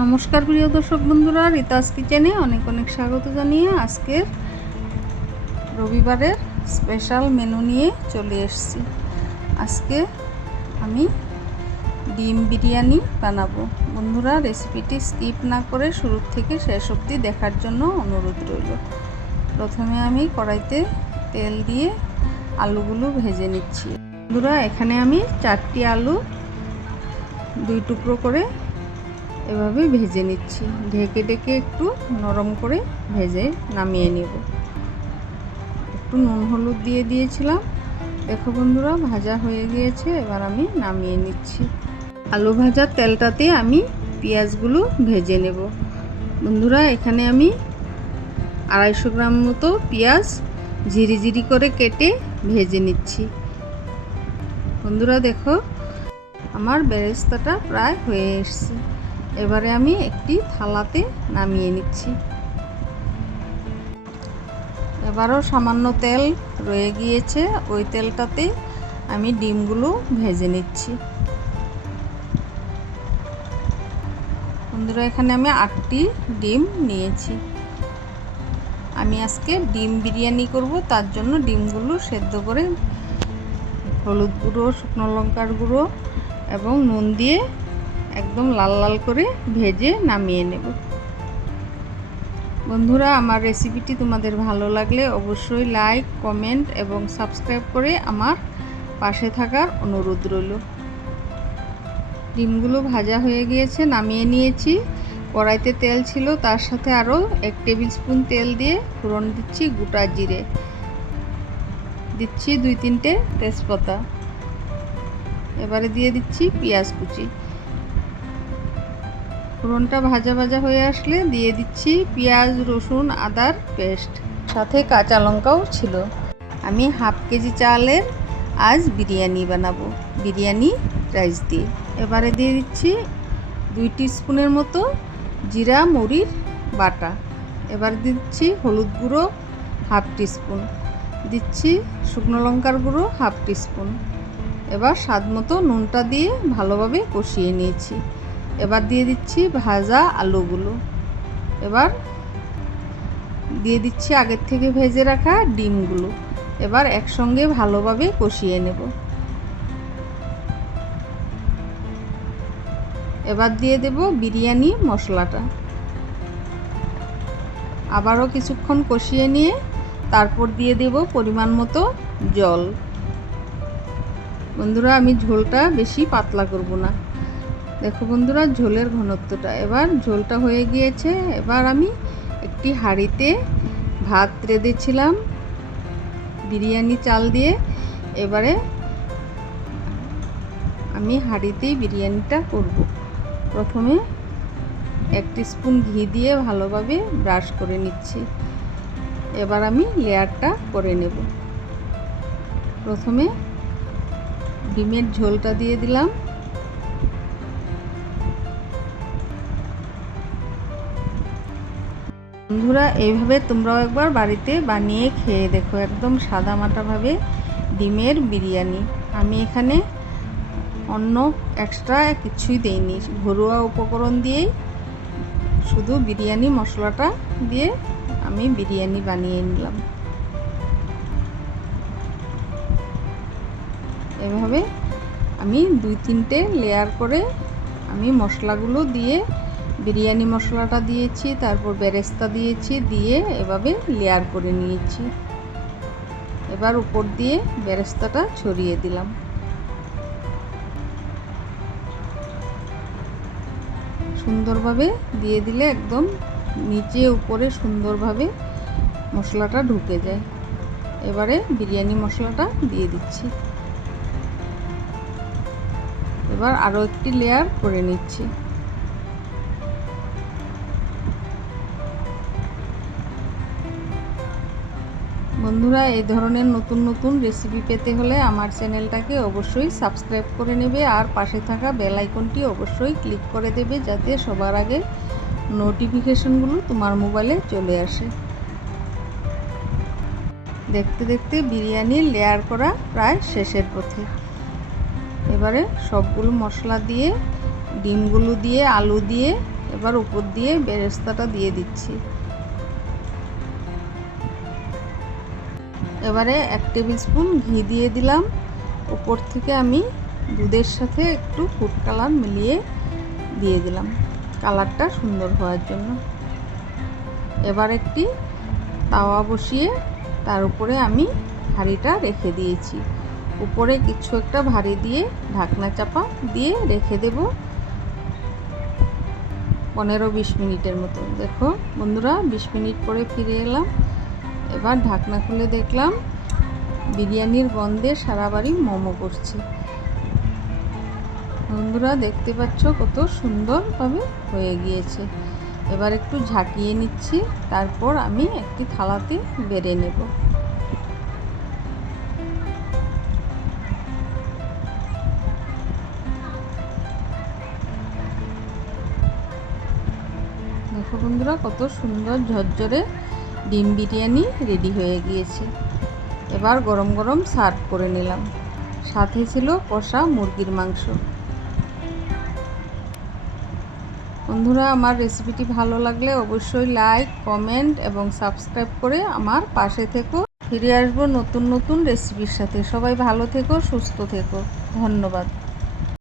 নমস্কার প্রিয় দর্শক বন্ধুরা, রিতাস কিচেনে অনেক অনেক স্বাগত জানিয়ে আজকের রবিবারের স্পেশাল মেনু নিয়ে চলে এসেছি। আজকে আমি ডিম বিরিয়ানি বানাবো। বন্ধুরা, রেসিপিটি স্কিপ না করে শুরু থেকে শেষ অবধি দেখার জন্য অনুরোধ রইল। প্রথমে আমি কড়াইতে তেল দিয়ে আলুগুলো ভেজে নিচ্ছি। বন্ধুরা, এখানে আমি চারটি আলু দুই টুকরো করে এভাবে ভেজে নিচ্ছি। ঢেকে ঢেকে একটু নরম করে ভেজে নামিয়ে নেব। একটু নুন হলুদ দিয়ে দিয়েছিলাম। দেখো বন্ধুরা, ভাজা হয়ে গিয়েছে, এবার আমি নামিয়ে নিচ্ছি। আলু ভাজার তেলটাতে আমি পেঁয়াজগুলো ভেজে নেব। বন্ধুরা, এখানে আমি আড়াইশো গ্রাম মতো পেঁয়াজ ঝিরিঝিরি করে কেটে ভেজে নিচ্ছি। বন্ধুরা, দেখো, আমার বেরেস্তাটা প্রায় হয়ে এসছে। এবারে আমি একটি থালাতে নামিয়ে নিচ্ছি। এবারও সামান্য তেল রয়ে গিয়েছে, ওই তেলটাতে আমি ডিমগুলো ভেজে নিচ্ছি। বন্ধুরা, এখানে আমি আটটি ডিম নিয়েছি। আমি আজকে ডিম বিরিয়ানি করব, তার জন্য ডিমগুলো সেদ্ধ করে হলুদ গুঁড়ো, শুকনো লঙ্কার গুঁড়ো এবং নুন দিয়ে একদম লাল লাল করে ভেজে নামিয়ে নেব। বন্ধুরা, আমার রেসিপিটি তোমাদের ভালো লাগলে অবশ্যই লাইক, কমেন্ট এবং সাবস্ক্রাইব করে আমার পাশে থাকার অনুরোধ রইল। ডিমগুলো ভাজা হয়ে গিয়েছে, নামিয়ে নিয়েছি। কড়াইতে তেল ছিল, তার সাথে আরও এক টেবিল স্পুন তেল দিয়ে ফোড়ন দিচ্ছি গোটা জিরে। দিচ্ছি দুই তিনটে তেজপাতা। এবারে দিয়ে দিচ্ছি পেঁয়াজ কুচি। ফোড়নটা ভাজা ভাজা হয়ে আসলে দিয়ে দিচ্ছি পেঁয়াজ, রসুন, আদার পেস্ট। সাথে কাঁচা লঙ্কাও ছিল। আমি হাফ কেজি চালের আজ বিরিয়ানি বানাবো, বিরিয়ানি রাইস দিয়ে। এবারে দিয়ে দিচ্ছি দুই স্পুনের মতো জিরা মরির বাটা। এবার দিচ্ছি হলুদ গুঁড়ো, হাফ স্পুন দিচ্ছি শুকনো লঙ্কার গুঁড়ো, হাফ স্পুন এবার স্বাদ মতো নুনটা দিয়ে ভালোভাবে কষিয়ে নিয়েছি। এবার দিয়ে দিচ্ছি ভাজা আলুগুলো। এবার দিয়ে দিচ্ছি আগের থেকে ভেজে রাখা ডিমগুলো। এবার একসঙ্গে ভালোভাবে কষিয়ে নেব। এবার দিয়ে দেব বিরিয়ানি মশলাটা। আবারও কিছুক্ষণ কষিয়ে নিয়ে তারপর দিয়ে দেব পরিমাণ মতো জল। বন্ধুরা, আমি ঝোলটা বেশি পাতলা করব না। দেখো বন্ধুরা, ঝোলের ঘনত্বটা। এবার ঝোলটা হয়ে গিয়েছে। এবার আমি একটি হাঁড়িতে ভাত রেঁধেছিলাম বিরিয়ানি চাল দিয়ে। এবারে আমি হাঁড়িতেই বিরিয়ানিটা করব। প্রথমে এক স্পুন ঘি দিয়ে ভালোভাবে ব্রাশ করে নিচ্ছি। এবার আমি লেয়ারটা করে নেব। প্রথমে ডিমের ঝোলটা দিয়ে দিলাম। বন্ধুরা, এইভাবে তোমরাও একবার বাড়িতে বানিয়ে খেয়ে দেখো, একদম সাদা মাটাভাবে ডিমের বিরিয়ানি। আমি এখানে অন্য এক্সট্রা কিছুই দেইনি, ঘরোয়া উপকরণ দিয়েই। শুধু বিরিয়ানি মশলাটা দিয়ে আমি বিরিয়ানি বানিয়ে নিলাম। এভাবে আমি দুই তিনটে লেয়ার করে আমি মশলাগুলো দিয়ে বিরিয়ানি মশলাটা দিয়েছি, তারপর বেরেস্তা দিয়েছি, দিয়ে এভাবে লেয়ার করে নিয়েছি। এবার উপর দিয়ে বেরেস্তাটা ছড়িয়ে দিলাম। সুন্দরভাবে দিয়ে দিলে একদম নিচে উপরে সুন্দরভাবে মশলাটা ঢুকে যায়। এবারে বিরিয়ানি মশলাটা দিয়ে দিচ্ছি। এবার আরও একটি লেয়ার করে নিচ্ছি। বন্ধুরা, এই ধরনের নতুন নতুন রেসিপি পেতে হলে আমার চ্যানেলটাকে অবশ্যই সাবস্ক্রাইব করে নেবে আর পাশে থাকা বেল আইকনটি অবশ্যই ক্লিক করে দেবে যাতে সবার আগে নোটিফিকেশনগুলো তোমার মোবাইলে চলে আসে। দেখতে দেখতে বিরিয়ানির লেয়ার করা প্রায় শেষের পথে। এবারে সবগুলো মশলা দিয়ে, ডিমগুলো দিয়ে, আলু দিয়ে, এবার উপর দিয়ে বেরেস্তাটা দিয়ে দিচ্ছি। এবারে এক টেবিল স্পুন ঘি দিয়ে দিলাম। উপর থেকে আমি দুধের সাথে একটু ফুড কালার মিলিয়ে দিয়ে দিলাম। কালারটা সুন্দর হওয়ার জন্য। এবার একটি তাওয়া বসিয়ে তার উপরে আমি হাঁড়িটা রেখে দিয়েছি। উপরে কিছু একটা ভারী দিয়ে ঢাকনা চাপা দিয়ে রেখে দেব। পনেরো বিশ মিনিটের মতো। দেখো বন্ধুরা, বিশ মিনিট পরে ফিরে এলাম। এবার ঢাকনা খুলে দেখলাম বিরিয়ানির গন্ধে সারা বাড়ি মোমো করছে। বন্ধুরা, দেখতে পাচ্ছ কত সুন্দরভাবে হয়ে গিয়েছে। এবার একটু ঝাঁকিয়ে নিচ্ছি, তারপর আমি একটি থালাতে বেড়ে নেব। দেখো বন্ধুরা, কত সুন্দর ঝরঝরে ডিম বিরিয়ানি রেডি হয়ে গিয়েছে। এবার গরম গরম সার্ভ করে নিলাম। সাথে ছিল কষা মুরগির মাংস। বন্ধুরা, আমার রেসিপিটি ভালো লাগলে অবশ্যই লাইক, কমেন্ট এবং সাবস্ক্রাইব করে আমার পাশে থেকো। ফিরে আসব নতুন নতুন রেসিপির সাথে। সবাই ভালো থেকো, সুস্থ থেকো। ধন্যবাদ।